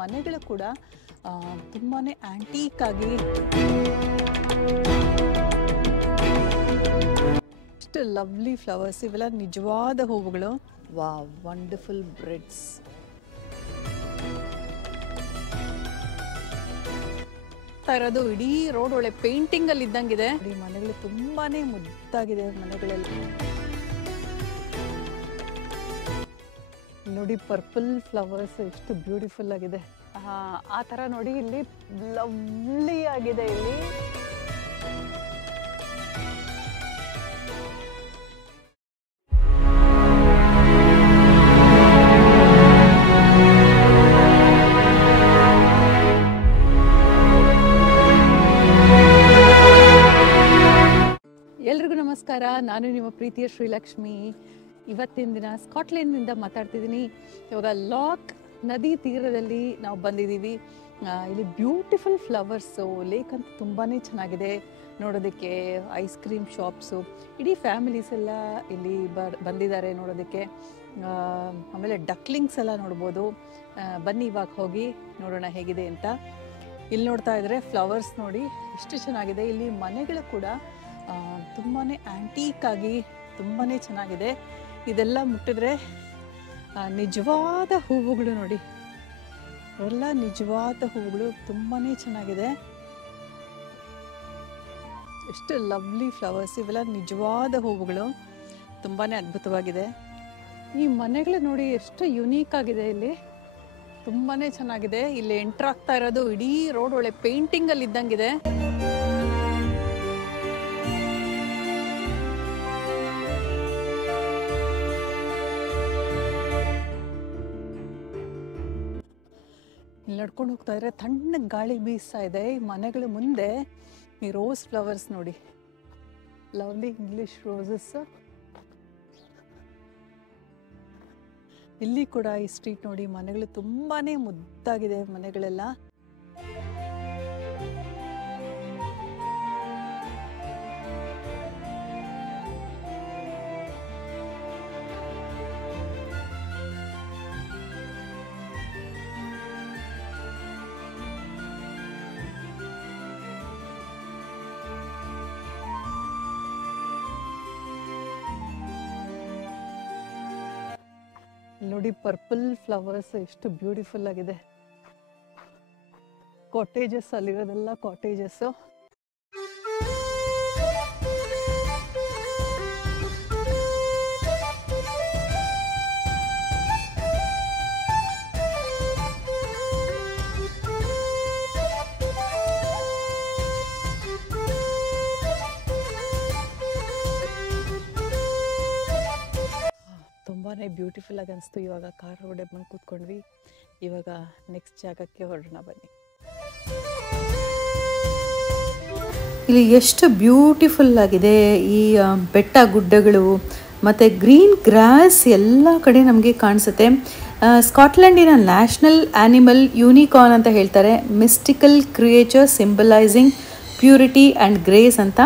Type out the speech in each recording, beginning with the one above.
ಮನೆಗಳು ಕೂಡ ತುಂಬಾ ಆ್ಯಂಟೀಕ್ ಆಗಿ ಇಷ್ಟು ಲವ್ಲಿ ಫ್ಲವರ್ಸ್, ಇವೆಲ್ಲ ನಿಜವಾದ ಹೂವುಗಳು. Wow, wonderful breads. ಇರೋದು ಇಡೀ ರೋಡ್ ಒಳ್ಳೆ ಪೇಂಟಿಂಗ್ ಅಲ್ಲಿ ಇದ್ದಂಗಿದೆ. ಈ ಮನೆಗಳು ತುಂಬಾನೇ ಮುದ್ದಾಗಿದೆ. ಮನೆಗಳಲ್ಲಿ ನೋಡಿ ಪರ್ಪಲ್ ಫ್ಲವರ್ಸ್ ಎಷ್ಟು ಬ್ಯೂಟಿಫುಲ್ ಆಗಿದೆ. ಆ ತರ ನೋಡಿ ಇಲ್ಲಿ ಲವ್ಲಿ ಆಗಿದೆ. ಇಲ್ಲಿ ಎಲ್ರಿಗೂ ನಮಸ್ಕಾರ. ನಾನು ನಿಮ್ಮ ಪ್ರೀತಿಯ ಶ್ರೀಲಕ್ಷ್ಮಿ. ಇವತ್ತಿನ ದಿನ ಸ್ಕಾಟ್ಲೆಂಡ್ನಿಂದ ಮಾತಾಡ್ತಿದ್ದೀನಿ. ಇವಾಗ ಲಾಕ್ ನದಿ ತೀರದಲ್ಲಿ ನಾವು ಬಂದಿದ್ದೀವಿ. ಇಲ್ಲಿ ಬ್ಯೂಟಿಫುಲ್ ಫ್ಲವರ್ಸು, ಲೇಕ್ ಅಂತ ತುಂಬಾ ಚೆನ್ನಾಗಿದೆ ನೋಡೋದಕ್ಕೆ. ಐಸ್ ಕ್ರೀಮ್ ಶಾಪ್ಸು, ಇಡೀ ಫ್ಯಾಮಿಲೀಸ್ ಎಲ್ಲ ಇಲ್ಲಿ ಬಂದಿದ್ದಾರೆ ನೋಡೋದಕ್ಕೆ. ಆಮೇಲೆ ಡಕ್ಲಿಂಗ್ಸ್ ಎಲ್ಲ ನೋಡ್ಬೋದು. ಬನ್ನಿ ಇವಾಗ ಹೋಗಿ ನೋಡೋಣ ಹೇಗಿದೆ ಅಂತ. ಇಲ್ಲಿ ನೋಡ್ತಾ ಇದ್ರೆ ಫ್ಲವರ್ಸ್ ನೋಡಿ ಎಷ್ಟು ಚೆನ್ನಾಗಿದೆ. ಇಲ್ಲಿ ಮನೆಗಳು ಕೂಡ ತುಂಬಾ ಆ್ಯಂಟೀಕ್ ಆಗಿ ತುಂಬಾ ಚೆನ್ನಾಗಿದೆ. ಇದೆಲ್ಲ ಮುಟ್ಟಿದ್ರೆ ನಿಜವಾದ ಹೂವುಗಳು ನೋಡಿ, ಎಲ್ಲ ನಿಜವಾದ ಹೂವುಗಳು ತುಂಬಾ ಚೆನ್ನಾಗಿದೆ. ಎಷ್ಟು ಲವ್ಲಿ ಫ್ಲವರ್ಸ್, ಇವೆಲ್ಲ ನಿಜವಾದ ಹೂವುಗಳು, ತುಂಬಾ ಅದ್ಭುತವಾಗಿದೆ. ಈ ಮನೆಗಳು ನೋಡಿ ಎಷ್ಟು ಯುನೀಕ್ ಆಗಿದೆ. ಇಲ್ಲಿ ತುಂಬಾ ಚೆನ್ನಾಗಿದೆ. ಇಲ್ಲಿ ಎಂಟರ್ ಆಗ್ತಾ ಇರೋದು ಇಡೀ ರೋಡ್ ಒಳ್ಳೆ ಪೇಂಟಿಂಗ್ ಅಲ್ಲಿ ಇದ್ದಂಗಿದೆ. ಇಲ್ಲಿ ನಡ್ಕೊಂಡು ಹೋಗ್ತಾ ಇದ್ರೆ ತಣ್ಣಗೆ ಗಾಳಿ ಬೀಸ್ತಾ ಇದೆ. ಈ ಮನೆಗಳ ಮುಂದೆ ಈ ರೋಸ್ ಫ್ಲವರ್ಸ್ ನೋಡಿ, ಲವ್ಲಿ ಇಂಗ್ಲಿಷ್ ರೋಸಸ್. ಇಲ್ಲಿ ಕೂಡ ಈ ಸ್ಟ್ರೀಟ್ ನೋಡಿ, ಮನೆಗಳು ತುಂಬಾನೇ ಮುದ್ದಾಗಿದೆ ಮನೆಗಳೆಲ್ಲ. ನೋಡಿ ಪರ್ಪಲ್ ಫ್ಲವರ್ಸ್ ಎಷ್ಟು ಬ್ಯೂಟಿಫುಲ್ ಆಗಿದೆ. ಕಾಟೇಜಸ್, ಅಲ್ಲಿರೋದೆಲ್ಲ ಕಾಟೇಜಸ್. ತುಂಬಾ ಬ್ಯೂಟಿಫುಲ್ ಆಗಿ ಅನಿಸ್ತು. ಇವಾಗ ಕಾರ್ ರೋಡೆ ಬಂದು ಕೂತ್ಕೊಂಡ್ವಿ. ಇವಾಗ ನೆಕ್ಸ್ಟ್ ಜಾಗಕ್ಕೆ ಹೊರಡೋಣ ಬನ್ನಿ. ಇಲ್ಲಿ ಎಷ್ಟು ಬ್ಯೂಟಿಫುಲ್ ಆಗಿದೆ ಈ ಬೆಟ್ಟ ಗುಡ್ಡಗಳು ಮತ್ತು ಗ್ರೀನ್ ಗ್ರಾಸ್ ಎಲ್ಲ ಕಡೆ ನಮಗೆ ಕಾಣಿಸುತ್ತೆ. ಸ್ಕಾಟ್ಲೆಂಡಿನ ನ್ಯಾಷನಲ್ ಆ್ಯನಿಮಲ್ ಯೂನಿಕಾರ್ನ್ ಅಂತ ಹೇಳ್ತಾರೆ. Mystical creature symbolising purity and grace ಅಂತ.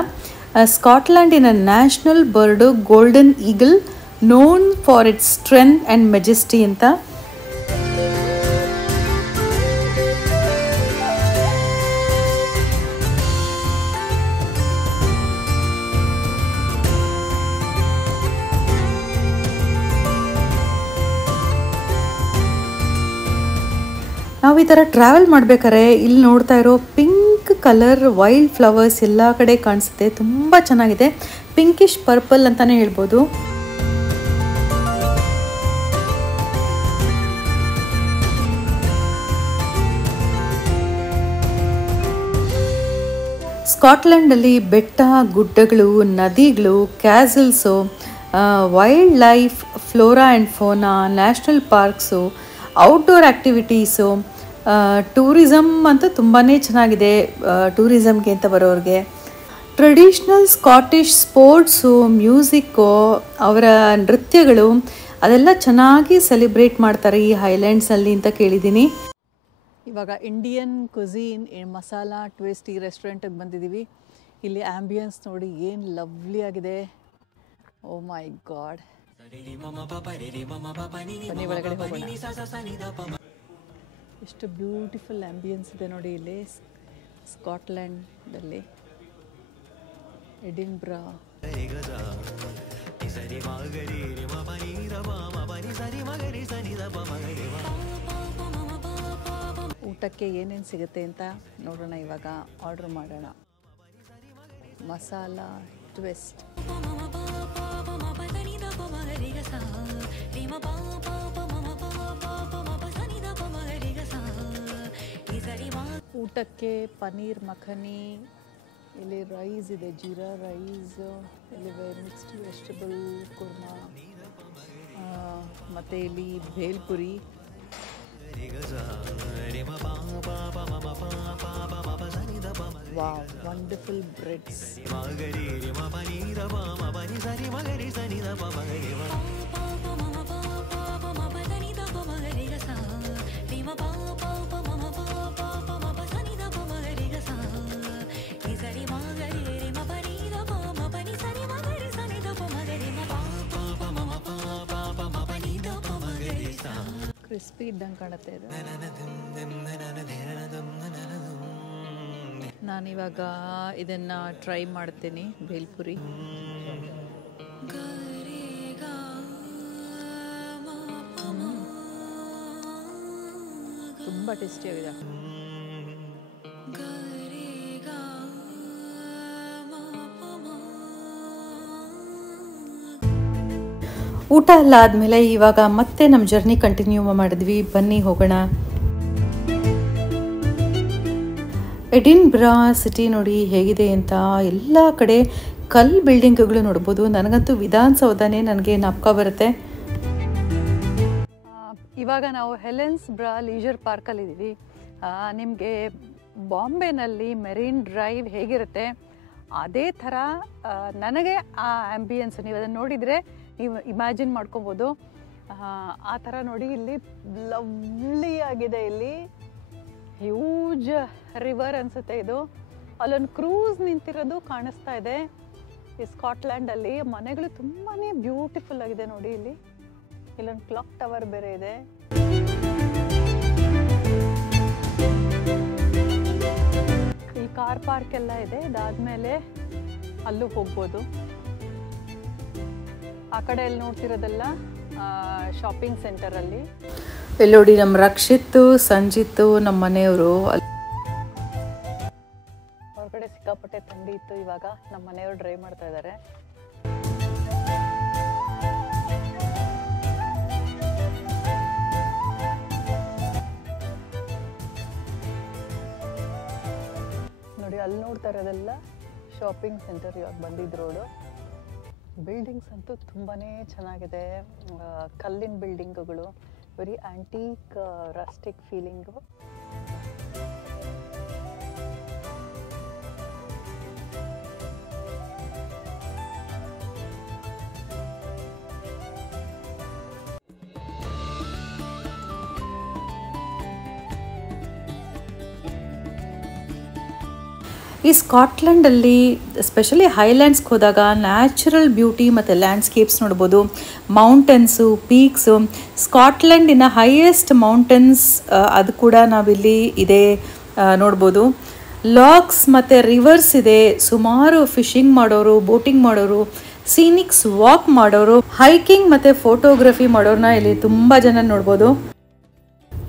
ಸ್ಕಾಟ್ಲೆಂಡಿನ national bird golden eagle, known for its strength and majesty ಅಂತ. ನಾವು ಈ ಥರ ಟ್ರಾವೆಲ್ ಮಾಡಬೇಕಾದ್ರೆ ಇಲ್ಲಿ ನೋಡ್ತಾ ಇರೋ ಪಿಂಕ್ ಕಲರ್ ವೈಲ್ಡ್ ಫ್ಲವರ್ಸ್ ಎಲ್ಲ ಕಡೆ ಕಾಣಿಸುತ್ತೆ. ತುಂಬ ಚೆನ್ನಾಗಿದೆ. ಪಿಂಕಿಶ್ ಪರ್ಪಲ್ ಅಂತಲೇ ಹೇಳ್ಬೋದು. ಸ್ಕಾಟ್ಲೆಂಡಲ್ಲಿ ಬೆಟ್ಟ ಗುಡ್ಡಗಳು, ನದಿಗಳು, castles, wildlife, flora and fauna, national parks, outdoor activities, tourism ಅಂತೂ ತುಂಬಾ ಚೆನ್ನಾಗಿದೆ ಟೂರಿಸಮ್ಗೆ ಅಂತ ಬರೋರಿಗೆ. ಟ್ರೆಡಿಷ್ನಲ್ ಸ್ಕಾಟಿಷ್ ಸ್ಪೋರ್ಟ್ಸು, ಮ್ಯೂಸಿಕ್ಕು, ಅವರ ನೃತ್ಯಗಳು ಅದೆಲ್ಲ ಚೆನ್ನಾಗಿ ಸೆಲೆಬ್ರೇಟ್ ಮಾಡ್ತಾರೆ ಈ ಹೈಲ್ಯಾಂಡ್ಸಲ್ಲಿ ಅಂತ ಕೇಳಿದ್ದೀನಿ. ಇವಾಗ ಇಂಡಿಯನ್ ಕುಝೀನ್ ಮಸಾಲಾ ಟ್ವಿಸ್ಟ್ ಈ ರೆಸ್ಟೋರೆಂಟಿಗೆ ಬಂದಿದ್ದೀವಿ. ಇಲ್ಲಿ ಆಂಬಿಯನ್ಸ್ ನೋಡಿ ಏನು ಲವ್ಲಿ ಆಗಿದೆ. ಓ ಮೈ ಗಾಡ್, ಬನ್ನಿ ಒಳಗಡೆ ಹೋಗೋಣ. ಎಷ್ಟು ಬ್ಯೂಟಿಫುಲ್ ಆ್ಯಂಬಿಯನ್ಸ್ ಇದೆ ನೋಡಿ ಇಲ್ಲಿ ಸ್ಕಾಟ್ಲ್ಯಾಂಡಲ್ಲಿ. ಎಡಿನ್ಬ್ರಾ. ಊಟಕ್ಕೆ ಏನೇನು ಸಿಗುತ್ತೆ ಅಂತ ನೋಡೋಣ. ಇವಾಗ ಆರ್ಡ್ರ್ ಮಾಡೋಣ. ಮಸಾಲ ಟ್ವಿಸ್ಟ್, ಊಟಕ್ಕೆ ಪನ್ನೀರ್ ಮಖನಿ, ಇಲ್ಲಿ ರೈಸ್ ಇದೆ, ಜೀರಾ ರೈಸ್, ಇಲ್ಲಿ ಮಿಕ್ಸ್ಡ್ ವೆಜಿಟಬಲ್ ಕುರ್ಮಾ, ಮತ್ತು ಇಲ್ಲಿ bhelpuri. Wow, wonderful breads. Crispy ಇದ್ದಂಗೆ ಕಾಣುತ್ತೆ ಇದು. ನಾನಿವಾಗ ಇದನ್ನು ಟ್ರೈ ಮಾಡ್ತೀನಿ, ಭೇಲ್ಪುರಿ. ತುಂಬ ಟೇಸ್ಟಿಯಾಗಿದೆ. ಊಟ ಎಲ್ಲ ಆದಮೇಲೆ ಇವಾಗ ಮತ್ತೆ ನಮ್ಮ ಜರ್ನಿ ಕಂಟಿನ್ಯೂ ಮಾಡಿದ್ವಿ. ಬನ್ನಿ ಹೋಗೋಣ. ಎಡಿನ್ಬ್ರಾ ಸಿಟಿ ನೋಡಿ ಹೇಗಿದೆ ಅಂತ. ಎಲ್ಲ ಕಡೆ ಕಲ್ಲು ಬಿಲ್ಡಿಂಗ್ಗಳು ನೋಡ್ಬೋದು. ನನಗಂತೂ ವಿಧಾನಸೌಧನೇ ನನಗೆ ಜ್ಞಾಪಕ ಬರುತ್ತೆ. ಇವಾಗ ನಾವು ಹೆಲೆನ್ಸ್ ಬ್ರಾ ಲೀಜರ್ ಪಾರ್ಕಲ್ಲಿದ್ದೀವಿ. ನಿಮಗೆ ಬಾಂಬೆನಲ್ಲಿ ಮೆರೀನ್ ಡ್ರೈವ್ ಹೇಗಿರುತ್ತೆ ಅದೇ ಥರ ನನಗೆ ಆ ಆ್ಯಂಬಿಯನ್ಸ್ ನೀವು ಅದನ್ನು ನೋಡಿದರೆ ನೀವು ಇಮ್ಯಾಜಿನ್ ಮಾಡ್ಕೊಬೋದು. ಆ ಥರ ನೋಡಿ, ಇಲ್ಲಿ ಲವ್ಲಿ ಆಗಿದೆ. ಇಲ್ಲಿ ಹ್ಯೂಜ್ ರಿವರ್ ಅನಿಸುತ್ತೆ ಇದು. ಅಲ್ಲೊಂದು ಕ್ರೂಸ್ ನಿಂತಿರೋದು ಕಾಣಿಸ್ತಾ ಇದೆ. ಈ ಸ್ಕಾಟ್ಲ್ಯಾಂಡಲ್ಲಿ ಮನೆಗಳು ತುಂಬಾ ಬ್ಯೂಟಿಫುಲ್ ಆಗಿದೆ ನೋಡಿ. ಇಲ್ಲೊಂದು ಕ್ಲಾಕ್ ಟವರ್ ಬೇರೆ ಇದೆ. ಈ ಕಾರ್ ಪಾರ್ಕ್ ಎಲ್ಲ ಇದೆ. ಇದಾದ್ಮೇಲೆ ಅಲ್ಲೂ ಹೋಗ್ಬೋದು. ಆ ಕಡೆ ಅಲ್ಲಿ ನೋಡ್ತಿರೋದೆಲ್ಲ ಶಾಪಿಂಗ್ ಸೆಂಟರಲ್ಲಿ. ಇಲ್ಲಿ ನೋಡಿ ನಮ್ಮ ರಕ್ಷಿತ್ತು, ಸಂಜಿತ್ತು, ನಮ್ಮ ಮನೆಯವರು. ಹೊರಗಡೆ ಸಿಕ್ಕಾಪಟ್ಟೆ ಥಂಡಿ ಇತ್ತು. ಇವಾಗ ನಮ್ಮ ಮನೆಯವರು ಡ್ರೈವ್ ಮಾಡ್ತಾ ಇದ್ದಾರೆ. ನೋಡಿ, ಅಲ್ಲಿ ನೋಡ್ತಾ ಇರೋದೆಲ್ಲ ಶಾಪಿಂಗ್ ಸೆಂಟರ್. ಇವಾಗ ಬಂದಿದ್ದ ರೋಡು. ಬಿಲ್ಡಿಂಗ್ಸ್ ಅಂತೂ ತುಂಬಾ ಚೆನ್ನಾಗಿದೆ. ಕಲ್ಲಿನ ಬಿಲ್ಡಿಂಗ್ಗಳು, ವೆರಿ ಆಂಟೀಕ್ ರಸ್ಟಿಕ್ ಫೀಲಿಂಗು. ಈ ಸ್ಕಾಟ್ಲೆಂಡಲ್ಲಿ ಎಸ್ಪೆಷಲಿ ಹೈಲ್ಯಾಂಡ್ಸ್ಗೆ ಹೋದಾಗ ನ್ಯಾಚುರಲ್ ಬ್ಯೂಟಿ ಮತ್ತು ಲ್ಯಾಂಡ್ಸ್ಕೇಪ್ಸ್ ನೋಡ್ಬೋದು. ಮೌಂಟನ್ಸು, ಪೀಕ್ಸು. ಸ್ಕಾಟ್ಲೆಂಡಿನ ಹೈಯೆಸ್ಟ್ ಮೌಂಟನ್ಸ್ ಅದು ಕೂಡ ನಾವಿಲ್ಲಿ ಇದೆ ನೋಡ್ಬೋದು. ಲಾಕ್ಸ್ ಮತ್ತು ರಿವರ್ಸ್ ಇದೆ. ಸುಮಾರು ಫಿಶಿಂಗ್ ಮಾಡೋರು, ಬೋಟಿಂಗ್ ಮಾಡೋರು, ಸೀನಿಕ್ಸ್ ವಾಕ್ ಮಾಡೋರು, ಹೈಕಿಂಗ್ ಮತ್ತು ಫೋಟೋಗ್ರಫಿ ಮಾಡೋರನ್ನ ಇಲ್ಲಿ ತುಂಬ ಜನ ನೋಡ್ಬೋದು.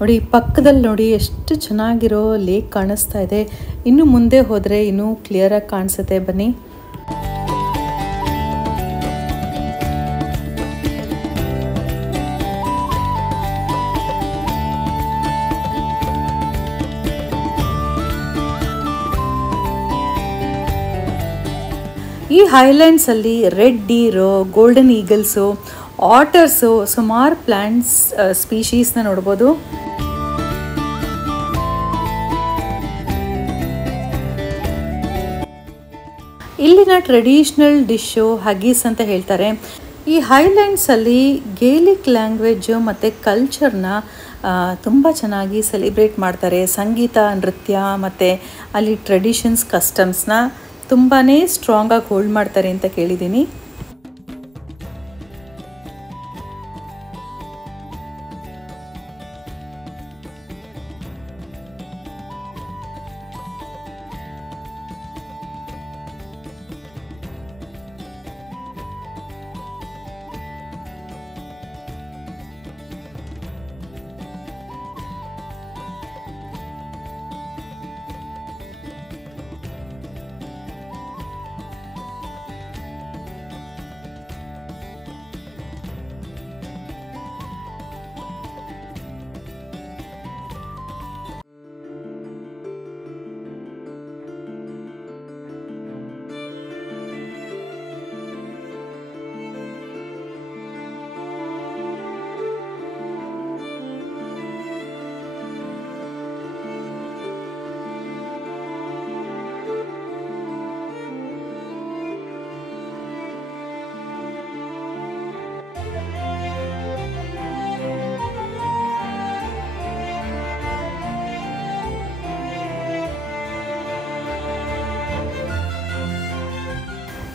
ನೋಡಿ, ಪಕ್ಕದಲ್ಲಿ ನೋಡಿ ಎಷ್ಟು ಚೆನ್ನಾಗಿರೋ ಲೇಕ್ ಕಾಣಿಸ್ತಾ ಇದೆ. ಇನ್ನು ಮುಂದೆ ಹೋದರೆ ಇನ್ನೂ ಕ್ಲಿಯರಾಗಿ ಕಾಣಿಸುತ್ತೆ. ಬನ್ನಿ. ಈ ಹೈಲ್ಯಾಂಡ್ಸಲ್ಲಿ ರೆಡ್ ಡೀರು, ಗೋಲ್ಡನ್ ಈಗಲ್ಸು, ಆಟರ್ಸು, ಸುಮಾರು ಪ್ಲಾಂಟ್ಸ್ ಸ್ಪೀಶೀಸ್ನ ನೋಡ್ಬೋದು. ಇಲ್ಲಿನ ಟ್ರೆಡಿಷ್ನಲ್ ಡಿಶ್ಶು ಹಗೀಸ್ ಅಂತ ಹೇಳ್ತಾರೆ. ಈ ಹೈಲ್ಯಾಂಡ್ಸಲ್ಲಿ ಗೇಲಿಕ್ ಲ್ಯಾಂಗ್ವೇಜು ಮತ್ತು ಕಲ್ಚರ್ನ ತುಂಬ ಚೆನ್ನಾಗಿ ಸೆಲಿಬ್ರೇಟ್ ಮಾಡ್ತಾರೆ. ಸಂಗೀತ, ನೃತ್ಯ ಮತ್ತು ಅಲ್ಲಿ ಟ್ರೆಡಿಷನ್ಸ್, ಕಸ್ಟಮ್ಸ್ನ ತುಂಬಾ ಸ್ಟ್ರಾಂಗಾಗಿ ಹೋಲ್ಡ್ ಮಾಡ್ತಾರೆ ಅಂತ ಕೇಳಿದ್ದೀನಿ.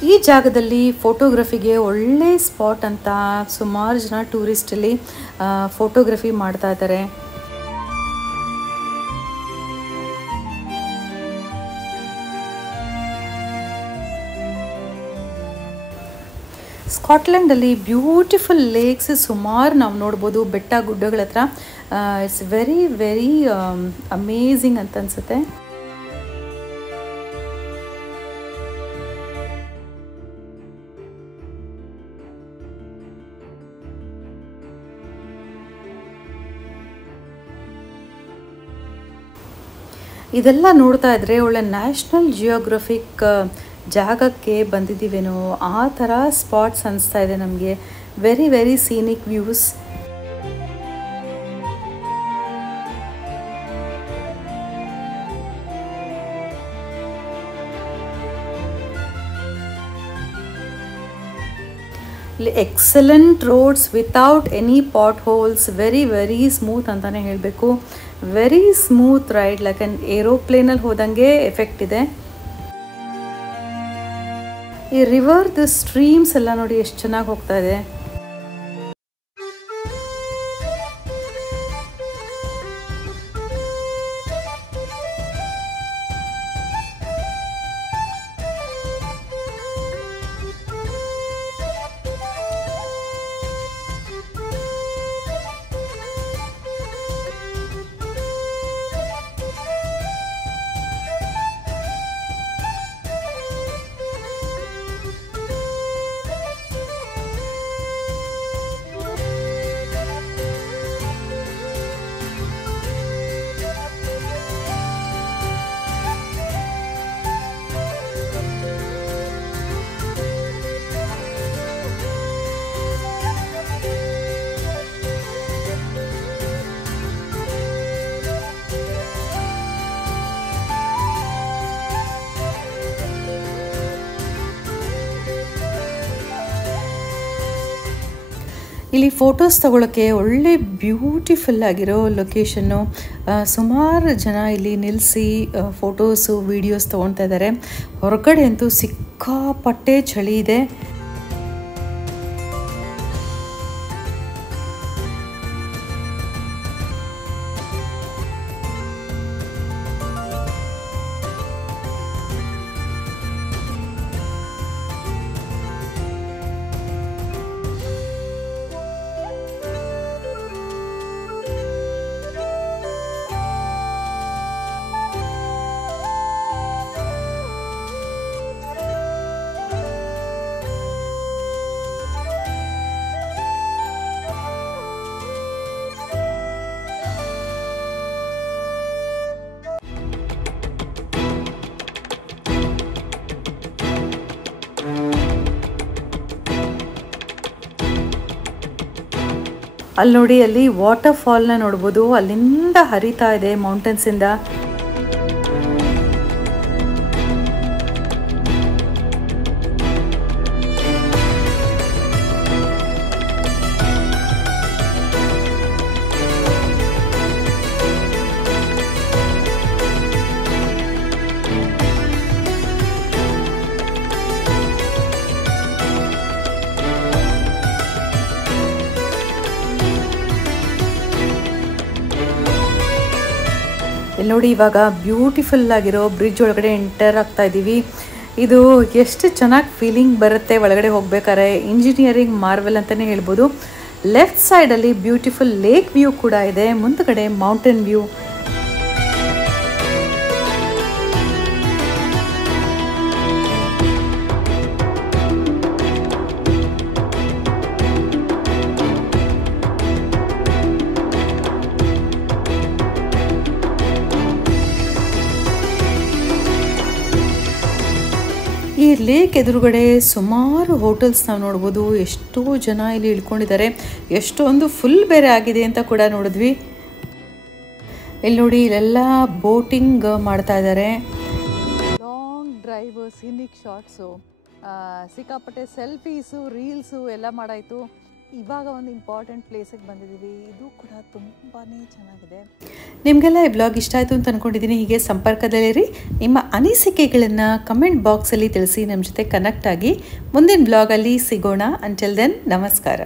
ಈ ಜಾಗದಲ್ಲಿ ಫೋಟೋಗ್ರಫಿಗೆ ಒಳ್ಳೆ ಸ್ಪಾಟ್ ಅಂತ ಸುಮಾರು ಜನ ಟೂರಿಸ್ಟಲ್ಲಿ ಫೋಟೋಗ್ರಫಿ ಮಾಡ್ತಾ ಇದ್ದಾರೆ. ಸ್ಕಾಟ್ಲೆಂಡಲ್ಲಿ ಬ್ಯೂಟಿಫುಲ್ ಲೇಕ್ಸ್ ಸುಮಾರು ನಾವು ನೋಡ್ಬೋದು. ಬೆಟ್ಟ ಗುಡ್ಡಗಳ ಹತ್ರ ಇಟ್ಸ್ ವೆರಿ ವೆರಿ ಅಮೇಝಿಂಗ್ ಅಂತ ಅನ್ಸುತ್ತೆ. ಇದೆಲ್ಲ ನೋಡ್ತಾ ಇದ್ರೆ ಒಳ್ಳೆ ನ್ಯಾಷನಲ್ ಜಿಯೋಗ್ರಫಿಕ್ ಜಾಗಕ್ಕೆ ಬಂದಿದ್ದೀವೇನೋ ಆ ಥರ ಸ್ಪಾಟ್ಸ್ ಅನಿಸ್ತಾ ಇದೆ ನಮಗೆ. Very very scenic views. Excellent roads without any potholes. Very very smooth ಅಂತಲೇ ಹೇಳಬೇಕು. Very smooth ride, like on ಏರೋಪ್ಲೇನಲ್ಲಿ ಹೋದಂಗೆ ಎಫೆಕ್ಟ್ ಇದೆ. ಈ ರಿವರ್ದು ಸ್ಟ್ರೀಮ್ಸ್ ಎಲ್ಲ ನೋಡಿ ಎಷ್ಟು ಚೆನ್ನಾಗಿ ಹೋಗ್ತಾ ಇದೆ. ಇಲ್ಲಿ ಫೋಟೋಸ್ ತಗೊಳ್ಳೋಕ್ಕೆ ಒಳ್ಳೆ ಬ್ಯೂಟಿಫುಲ್ ಆಗಿರೋ ಲೊಕೇಶನ್ನು. ಸುಮಾರು ಜನ ಇಲ್ಲಿ ನಿಲ್ಲಿಸಿ ಫೋಟೋಸು ವೀಡಿಯೋಸ್ ತೊಗೊಳ್ತಾ ಇದ್ದಾರೆ. ಹೊರಗಡೆ ಅಂತೂ ಸಿಕ್ಕಾಪಟ್ಟೆ ಚಳಿ ಇದೆ. ಅಲ್ಲಿ ನೋಡಿ, ಅಲ್ಲಿ ವಾಟರ್ ಫಾಲ್ನ ನೋಡ್ಬೋದು. ಅಲ್ಲಿಂದ ಹರಿತಾ ಇದೆ ಮೌಂಟೇನ್ಸಿಂದ. ಇಲ್ಲಿ ನೋಡಿ, ಇವಾಗ ಬ್ಯೂಟಿಫುಲ್ ಆಗಿರೋ ಬ್ರಿಡ್ಜ್ ಒಳಗಡೆ ಎಂಟರ್ ಆಗ್ತಾ ಇದ್ದೀವಿ. ಇದು ಎಷ್ಟು ಚೆನ್ನಾಗಿ ಫೀಲಿಂಗ್ ಬರುತ್ತೆ ಒಳಗಡೆ ಹೋಗ್ಬೇಕಾದ್ರೆ. ಇಂಜಿನಿಯರಿಂಗ್ ಮಾರ್ವೆಲ್ ಅಂತಲೇ ಹೇಳ್ಬೋದು. ಲೆಫ್ಟ್ ಸೈಡಲ್ಲಿ ಬ್ಯೂಟಿಫುಲ್ ಲೇಕ್ ವ್ಯೂ ಕೂಡ ಇದೆ, ಮುಂದ್ಗಡೆ ಮೌಂಟೇನ್ ವ್ಯೂ. ಈ ಲೇಕ್ ಎದುರುಗಡೆ ಸುಮಾರು ಹೋಟೆಲ್ಸ್ ನಾವು ನೋಡ್ಬೋದು. ಎಷ್ಟೋ ಜನ ಇಲ್ಲಿ ಇಳ್ಕೊಂಡಿದ್ದಾರೆ. ಎಷ್ಟೊಂದು ಫುಲ್ ಬೇರೆ ಆಗಿದೆ ಅಂತ ಕೂಡ ನೋಡಿದ್ವಿ. ಇಲ್ಲಿ ನೋಡಿ, ಇಲ್ಲೆಲ್ಲ ಬೋಟಿಂಗ್ ಮಾಡ್ತಾ ಇದ್ದಾರೆ. ಲಾಂಗ್ ಡ್ರೈವ್, ಸೀನಿಕ್ ಶಾರ್ಟ್ಸು, ಸಿಕ್ಕಾಪಟ್ಟೆ ಸೆಲ್ಫೀಸು, ರೀಲ್ಸು ಎಲ್ಲ ಮಾಡಾಯಿತು. ಇವಾಗ ಒಂದು ಇಂಪಾರ್ಟೆಂಟ್ ಪ್ಲೇಸಿಗೆ ಬಂದಿದ್ದೀವಿ. ಇದು ಕೂಡ ತುಂಬಾ ಚೆನ್ನಾಗಿದೆ. ನಿಮಗೆಲ್ಲ ಈ ಬ್ಲಾಗ್ ಇಷ್ಟ ಆಯಿತು ಅಂತ ಅಂದ್ಕೊಂಡಿದ್ದೀನಿ. ಹೀಗೆ ಸಂಪರ್ಕದಲ್ಲಿರಿ. ನಿಮ್ಮ ಅನಿಸಿಕೆಗಳನ್ನು ಕಮೆಂಟ್ ಬಾಕ್ಸಲ್ಲಿ ತಿಳಿಸಿ. ನಮ್ಮ ಜೊತೆ ಕನೆಕ್ಟ್ ಆಗಿ ಮುಂದಿನ ಬ್ಲಾಗಲ್ಲಿ ಸಿಗೋಣ. ಅಂಟಿಲ್ ದೆನ್ ನಮಸ್ಕಾರ.